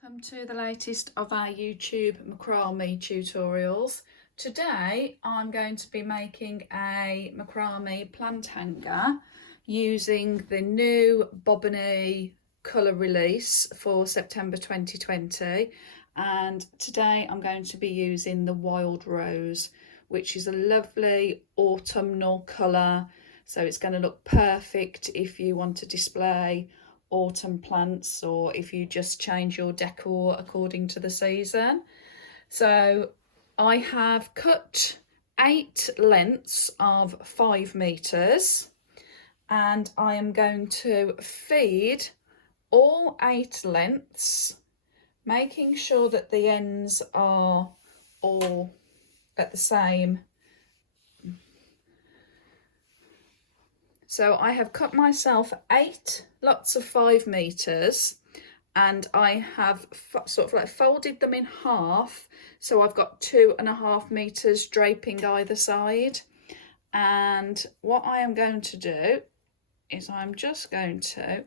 Welcome to the latest of our YouTube macrame tutorials. Today I'm going to be making a macrame plant hanger using the new Bobbiny colour release for September 2020, and today I'm going to be using the Wild Rose, which is a lovely autumnal colour, so it's going to look perfect if you want to display autumn plants or if you just change your decor according to the season. So I have cut 8 lengths of 5 meters, and I am going to feed all 8 lengths, making sure that the ends are all at the same. So I have cut myself 8 lots of 5 meters, and I have sort of like folded them in half, so I've got 2.5 meters draping either side. And what I am going to do is I'm just going to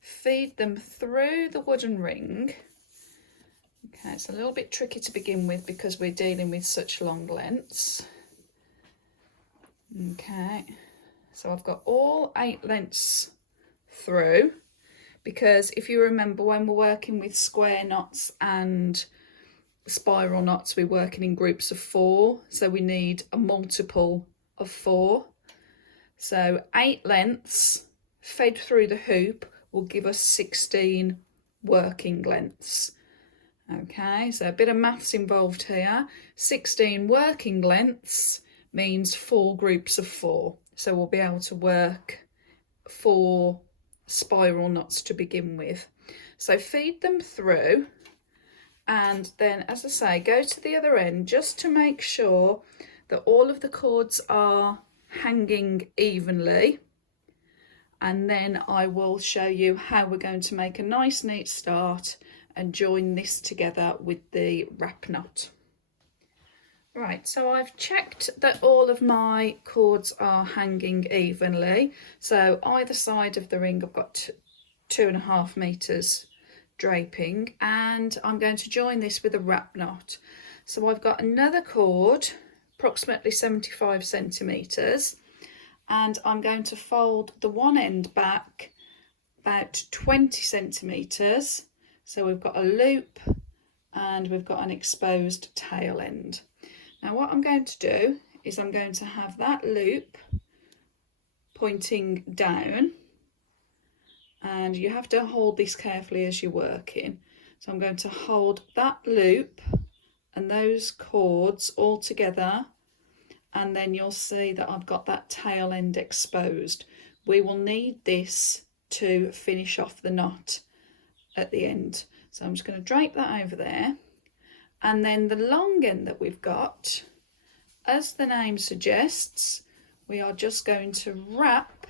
feed them through the wooden ring. Okay, it's a little bit tricky to begin with because we're dealing with such long lengths. Okay. So I've got all 8 lengths through, because if you remember, when we're working with square knots and spiral knots, we're working in groups of 4, so we need a multiple of 4. So 8 lengths fed through the hoop will give us 16 working lengths. Okay, so a bit of maths involved here. 16 working lengths means 4 groups of 4. So we'll be able to work 4 spiral knots to begin with. So feed them through, and then, as I say, go to the other end just to make sure that all of the cords are hanging evenly. And then I will show you how we're going to make a nice neat start and join this together with the wrap knot. Right, so I've checked that all of my cords are hanging evenly. So either side of the ring I've got 2.5 meters draping, and I'm going to join this with a wrap knot. So I've got another cord, approximately 75 centimeters, and I'm going to fold the one end back about 20 centimeters. So we've got a loop and we've got an exposed tail end. Now what I'm going to do is I'm going to have that loop pointing down, and you have to hold this carefully as you're working. So I'm going to hold that loop and those cords all together, and then you'll see that I've got that tail end exposed. We will need this to finish off the knot at the end. So I'm just going to drape that over there. And then the long end that we've got, as the name suggests, we are just going to wrap,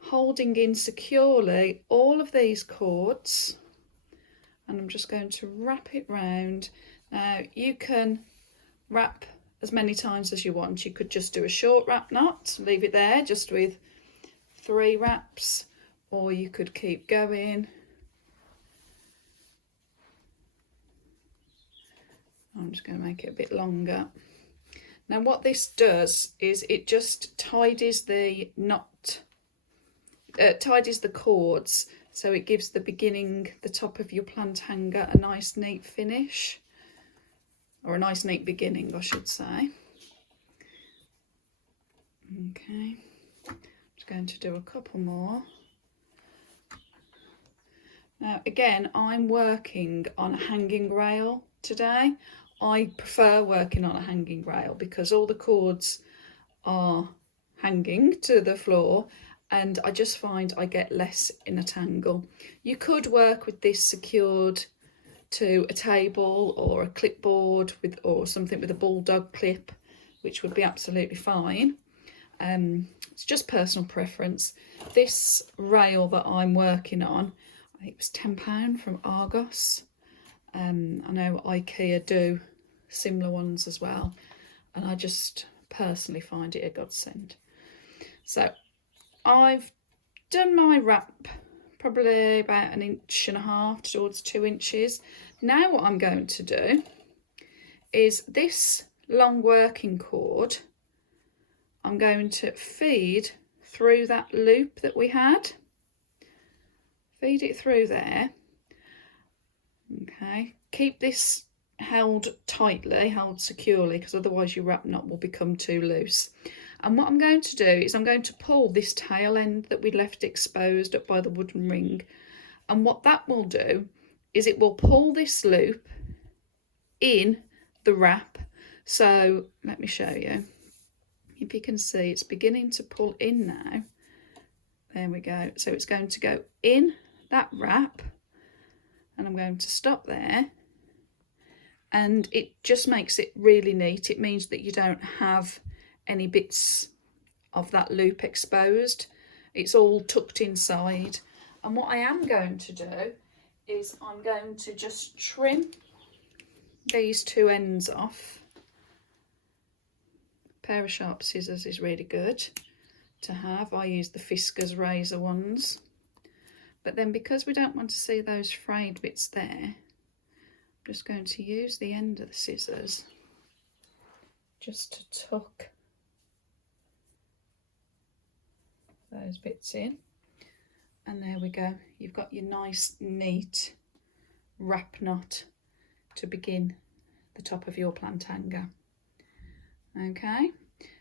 holding in securely all of these cords, and I'm just going to wrap it round. Now you can wrap as many times as you want. You could just do a short wrap knot, leave it there just with 3 wraps, or you could keep going. I'm just going to make it a bit longer. Now what this does is it just tidies the knot, tidies the cords, so it gives the beginning, the top of your plant hanger, a nice neat finish, or a nice neat beginning I should say. Okay, I'm just going to do a couple more. Now again, I'm working on a hanging rail today. I prefer working on a hanging rail because all the cords are hanging to the floor, and I just find I get less in a tangle. You could work with this secured to a table or a clipboard or something with a bulldog clip, which would be absolutely fine. It's just personal preference. This rail that I'm working on, I think it was £10 from Argos. I know IKEA do similar ones as well, and I just personally find it a godsend. So I've done my wrap probably about 1.5 inches towards 2 inches. Now what I'm going to do is this long working cord, I'm going to feed through that loop that we had. Feed it through there. Okay, keep this held tightly, held securely, because otherwise your wrap knot will become too loose. And what I'm going to do is I'm going to pull this tail end that we left exposed up by the wooden ring, and what that will do is it will pull this loop in the wrap. So let me show you. If you can see, it's beginning to pull in now. There we go. So it's going to go in that wrap, and I'm going to stop there, and it just makes it really neat. It means that you don't have any bits of that loop exposed. It's all tucked inside. And what I am going to do is I'm going to just trim these two ends off. A pair of sharp scissors is really good to have. I use the Fiskars razor ones. But then because we don't want to see those frayed bits there, I'm just going to use the end of the scissors just to tuck those bits in. And there we go. You've got your nice, neat wrap knot to begin the top of your plant hanger. Okay,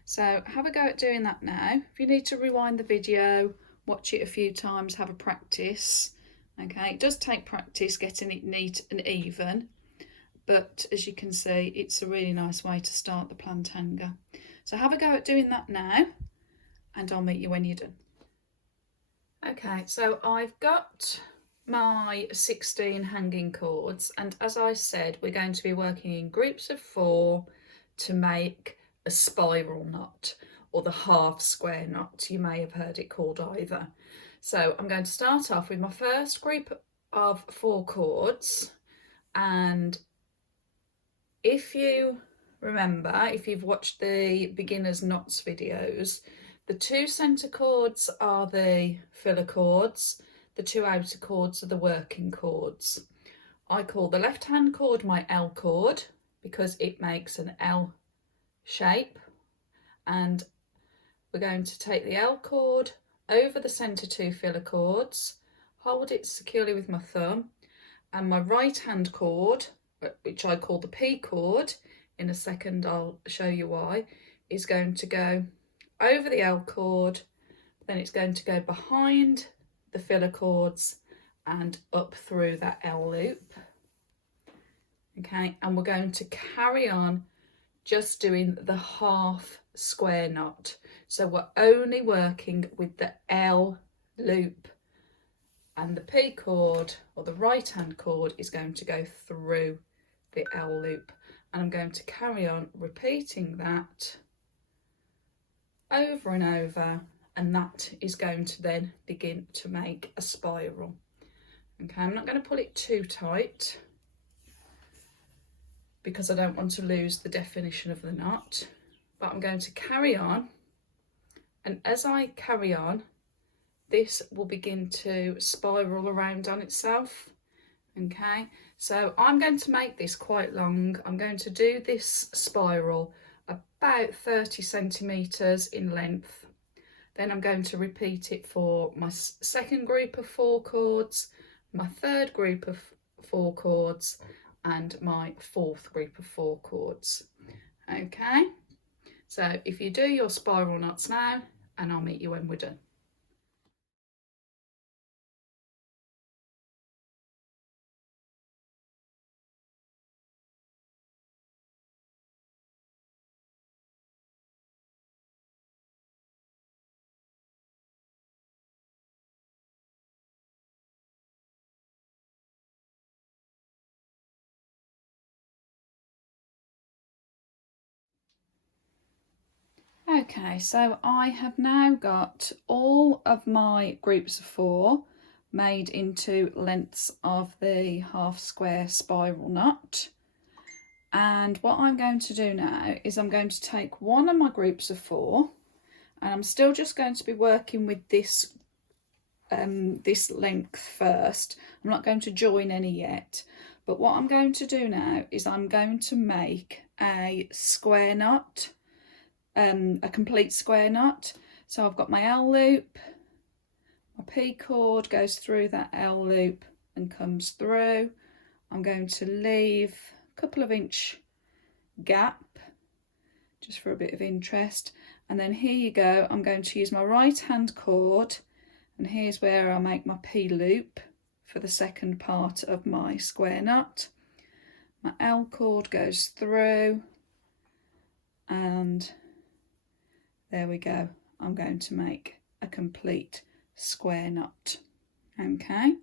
so have a go at doing that now. If you need to rewind the video, watch it a few times, have a practice. Okay, it does take practice getting it neat and even, but as you can see, it's a really nice way to start the plant hanger. So have a go at doing that now, and I'll meet you when you're done. Okay, so I've got my 16 hanging cords, and as I said, we're going to be working in groups of 4 to make a spiral knot, or the half square knot. You may have heard it called either. So I'm going to start off with my first group of 4 cords, and if you remember, if you've watched the beginners knots videos, the 2 centre cords are the filler cords, the 2 outer cords are the working cords. I call the left hand cord my L cord because it makes an L shape, and we're going to take the L cord over the centre 2 filler cords, hold it securely with my thumb, and my right hand cord, which I call the P cord, in a second I'll show you why, is going to go over the L cord, then it's going to go behind the filler cords and up through that L loop. Okay, and we're going to carry on just doing the half square knot. So we're only working with the L loop, and the P cord, or the right hand cord, is going to go through the L loop, and I'm going to carry on repeating that over and over, and that is going to then begin to make a spiral. Okay, I'm not going to pull it too tight because I don't want to lose the definition of the knot, but I'm going to carry on, and as I carry on, this will begin to spiral around on itself. Okay, so I'm going to make this quite long. I'm going to do this spiral about 30 centimetres in length. Then I'm going to repeat it for my second group of 4 cords, my third group of 4 cords, and my 4th group of 4 cords. Okay, so if you do your spiral knots now, and I'll meet you when we're done. Okay, so I have now got all of my groups of 4 made into lengths of the half square spiral knot. And what I'm going to do now is I'm going to take one of my groups of 4, and I'm still just going to be working with this this length first. I'm not going to join any yet, but what I'm going to do now is I'm going to make a square knot, a complete square knot. So I've got my L loop, my P cord goes through that L loop and comes through. I'm going to leave a couple of inch gap just for a bit of interest, and then here you go, I'm going to use my right hand cord, and here's where I make my P loop for the second part of my square knot. My L cord goes through, and there we go, I'm going to make a complete square knot. Okay,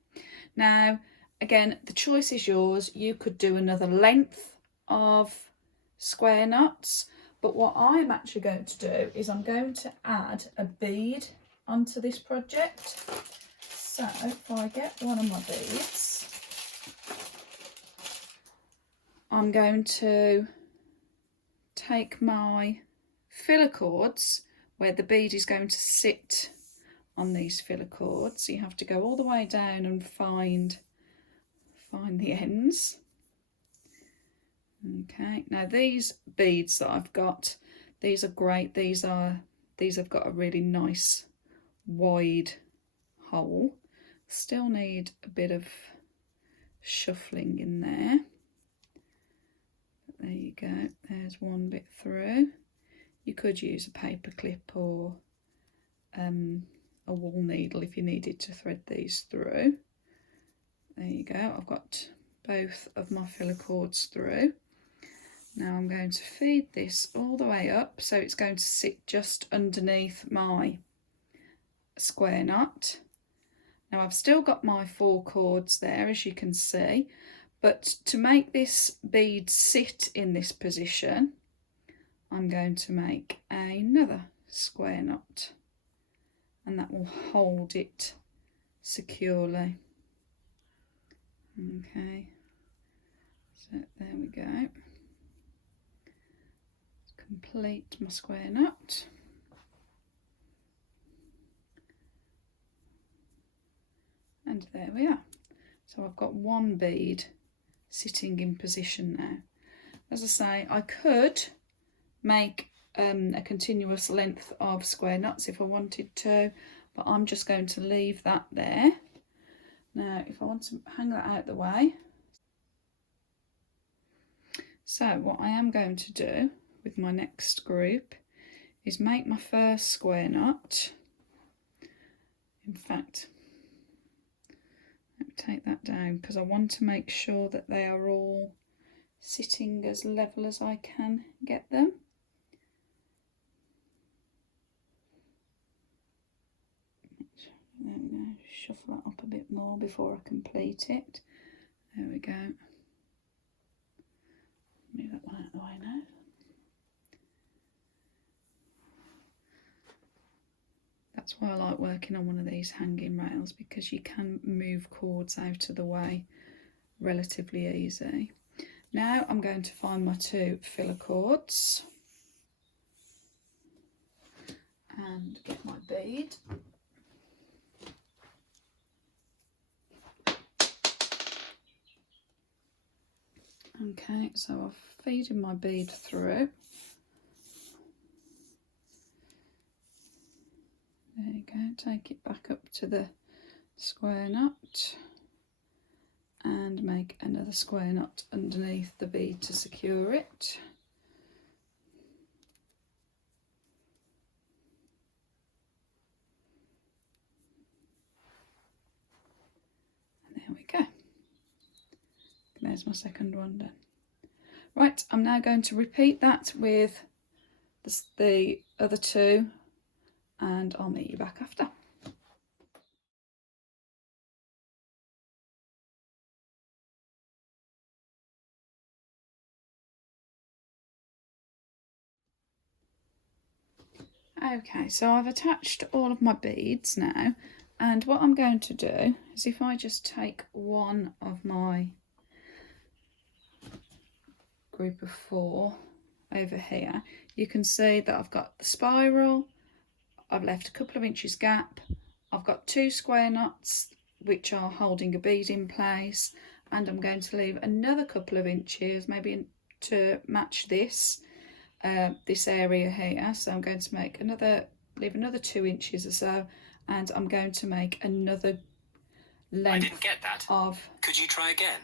now again, the choice is yours. You could do another length of square knots, but what I'm actually going to do is I'm going to add a bead onto this project. So if I get one of my beads, I'm going to take my filler cords where the bead is going to sit on these filler cords. So you have to go all the way down and find the ends. Okay, now these beads that I've got, these are great. These have got a really nice wide hole. Still need a bit of shuffling in there. But there you go, there's one bit through. You could use a paper clip or a wool needle if you needed to thread these through. There you go, I've got both of my filler cords through. Now I'm going to feed this all the way up, so it's going to sit just underneath my square knot. Now I've still got my 4 cords there, as you can see, but to make this bead sit in this position, I'm going to make another square knot, and that will hold it securely. Okay, so there we go. Complete my square knot. And there we are. So I've got one bead sitting in position now. As I say, I could make a continuous length of square knots if I wanted to, but I'm just going to leave that there. Now if I want to hang that out the way, so what I am going to do with my next group is make my first square knot. In fact, let me take that down because I want to make sure that they are all sitting as level as I can get them. There we go, shuffle that up a bit more before I complete it. There we go. Move that one out of the way now. That's why I like working on one of these hanging rails, because you can move cords out of the way relatively easy. Now I'm going to find my 2 filler cords and get my bead. Okay, so I'm feeding my bead through. There you go, take it back up to the square knot and make another square knot underneath the bead to secure it. And there we go. There's my second one done. Right, I'm now going to repeat that with the other 2, and I'll meet you back after. Okay, so I've attached all of my beads now, and what I'm going to do is, if I just take one of my group of 4 over here, you can see that I've got the spiral, I've left a couple of inches gap, I've got 2 square knots which are holding a bead in place, and I'm going to leave another couple of inches maybe to match this this area here. So I'm going to make leave another 2 inches or so, and I'm going to make another length. I didn't get that. Could you try again?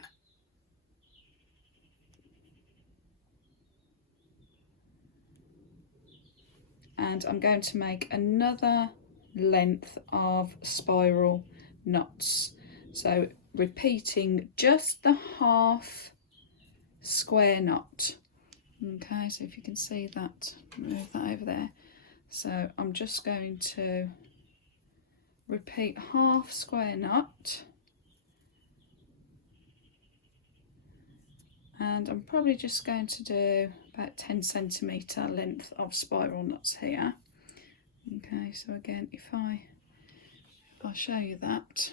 And I'm going to make another length of spiral knots. So repeating just the half square knot. Okay, so if you can see that, move that over there. So I'm just going to repeat half square knot, and I'm probably just going to do about 10 centimetre length of spiral knots here. Okay, so again, if I'll show you that.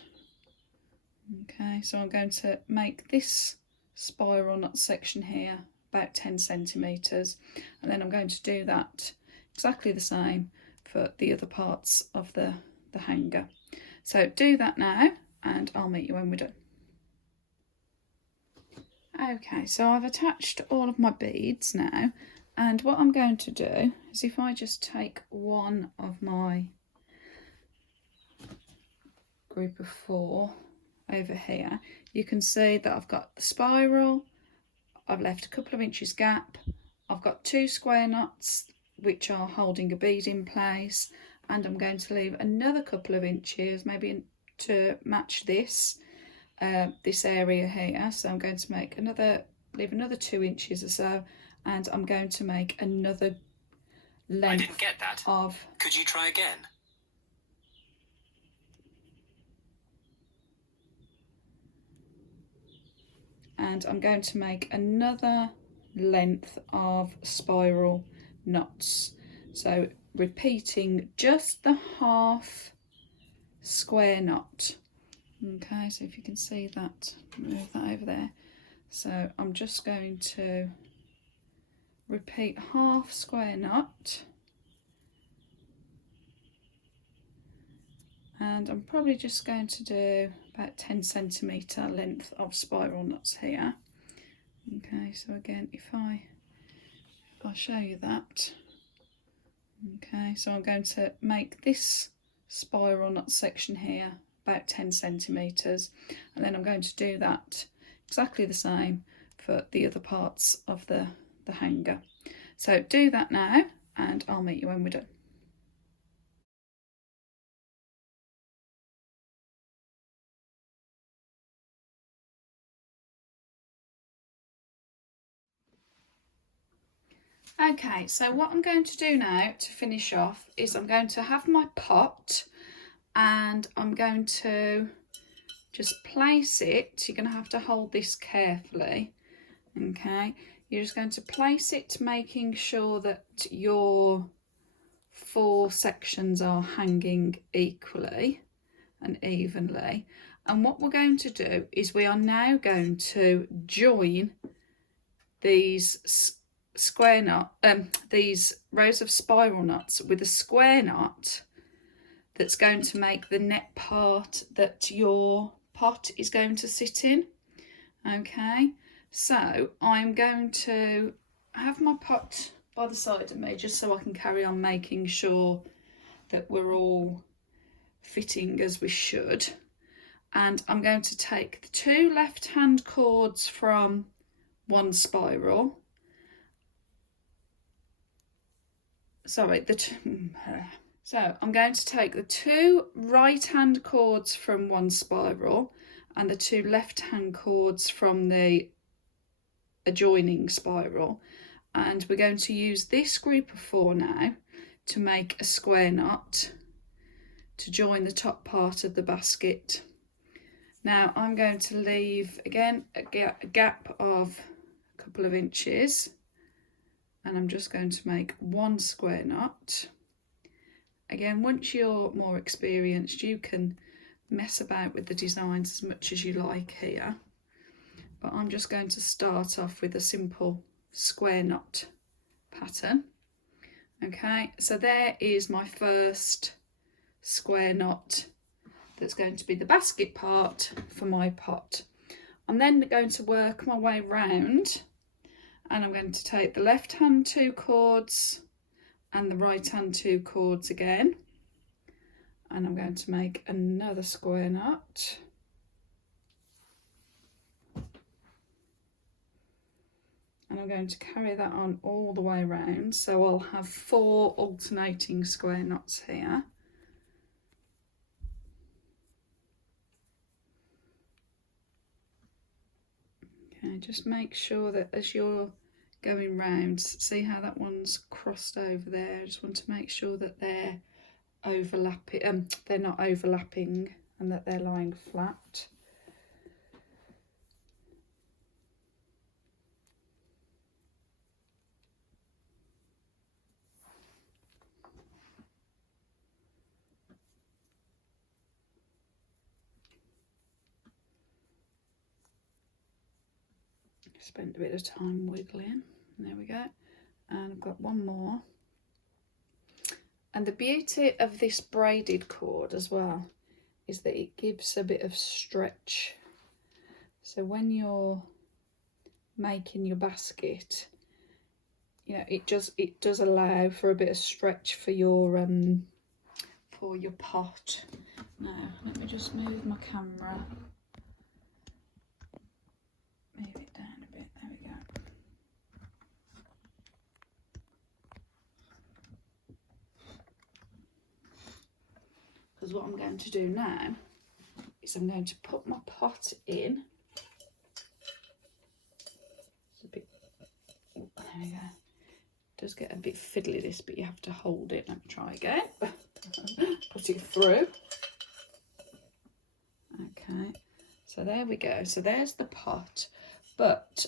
Okay, so I'm going to make this spiral knot section here about 10 centimetres, and then I'm going to do that exactly the same for the other parts of the hanger. So do that now, and I'll meet you when we're done. Okay, so I've attached all of my beads now, and what I'm going to do is, if I just take one of my group of 4 over here, you can see that I've got the spiral, I've left a couple of inches gap, I've got 2 square knots which are holding a bead in place, and I'm going to leave another couple of inches maybe to match this this area here. So I'm going to make leave another 2 inches or so, and I'm going to make another length. I didn't get that. Could you try again? And I'm going to make another length of spiral knots. So repeating just the half square knot. Okay, so if you can see that, move that over there. So I'm just going to repeat half square knot, and I'm probably just going to do about 10 centimetre length of spiral knots here. Okay, so again, if I'll show you that. Okay, so I'm going to make this spiral knot section here about 10 centimetres, and then I'm going to do that exactly the same for the other parts of the hanger. So do that now, and I'll meet you when we're done. Okay, so what I'm going to do now to finish off is I'm going to have my pot, and I'm going to just place it. You're going to have to hold this carefully. Okay, you're just going to place it, making sure that your 4 sections are hanging equally and evenly. And what we're going to do is we are now going to join these square knot, these rows of spiral knots with a square knot that's going to make the net part that your pot is going to sit in. Okay, so I'm going to have my pot by the side of me just so I can carry on making sure that we're all fitting as we should. And I'm going to take the 2 left hand cords from one spiral. Sorry, so I'm going to take the 2 right hand cords from one spiral and the 2 left hand cords from the adjoining spiral, and we're going to use this group of 4 now to make a square knot to join the top part of the basket. Now I'm going to leave again a gap of a couple of inches, and I'm just going to make 1 square knot. Again, once you're more experienced, you can mess about with the designs as much as you like here, but I'm just going to start off with a simple square knot pattern. Okay, so there is my first square knot that's going to be the basket part for my pot. I'm then going to work my way round, and I'm going to take the left hand 2 cords and the right hand 2 cords again, and I'm going to make another square knot. And I'm going to carry that on all the way around, so I'll have 4 alternating square knots here. Okay, just make sure that as you're going round, see how that one's crossed over there. I just want to make sure that they're overlapping, they're not overlapping, and that they're lying flat. Spent a bit of time wiggling. There we go. And I've got one more. And the beauty of this braided cord as well is that it gives a bit of stretch. So when you're making your basket, you know, it does allow for a bit of stretch for your pot. Now let me just move my camera. Move it down a bit, there we go. Because what I'm going to do now is I'm going to put my pot in. It's a bit, oh, there we go. It does get a bit fiddly this, but you have to hold it. Let me try again. Put it through. Okay, so there we go. So there's the pot. But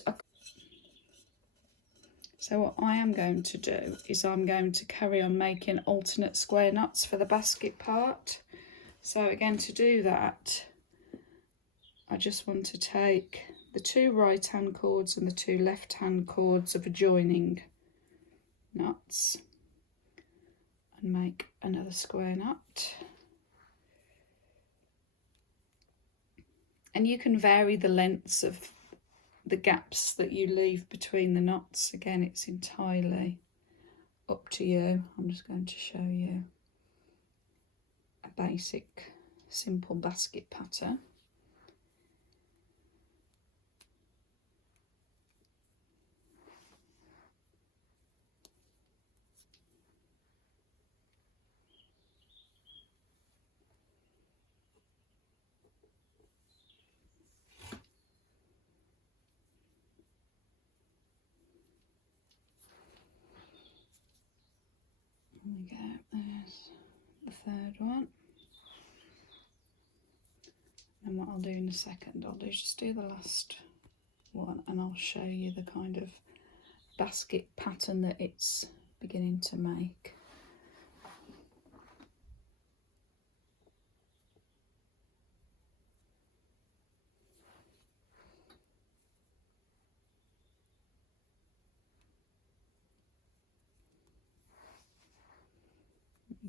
so what I am going to do is I'm going to carry on making alternate square knots for the basket part. So again, to do that, I just want to take the 2 right hand cords and the 2 left hand cords of adjoining knots and make another square knot. And you can vary the lengths of the gaps that you leave between the knots. Again, it's entirely up to you. I'm just going to show you a basic simple basket pattern. There we go, there's the third one. And what I'll do in a second, I'll just do the last one and I'll show you the kind of basket pattern that it's beginning to make.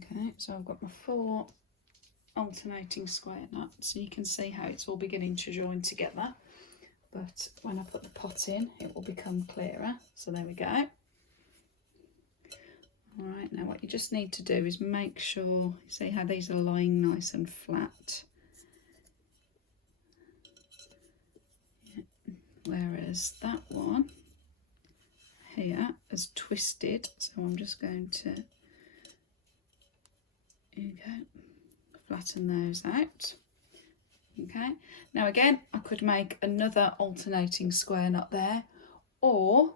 Okay, so I've got my 4 alternating square knots, so you can see how it's all beginning to join together, but when I put the pot in it will become clearer. So there we go. Alright, now what you just need to do is make sure, see how these are lying nice and flat, yeah. Whereas that one here is twisted, so I'm just going to, there you go, flatten those out. Okay, now again I could make another alternating square knot there, or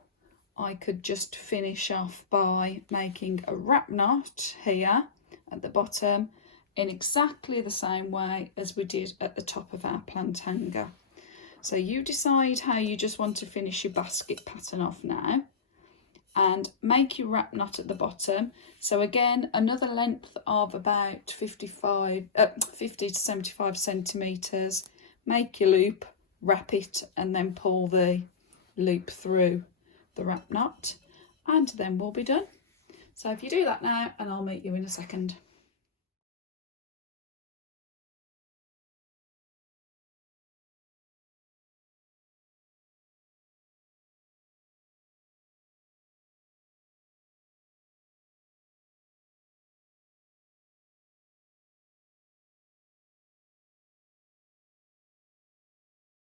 I could just finish off by making a wrap knot here at the bottom in exactly the same way as we did at the top of our plant hanger. So you decide how you just want to finish your basket pattern off now, and make your wrap knot at the bottom. So again, another length of about 50 to 75 centimetres. Make your loop, wrap it, and then pull the loop through the wrap knot, and then we'll be done. So if you do that now, and I'll meet you in a second.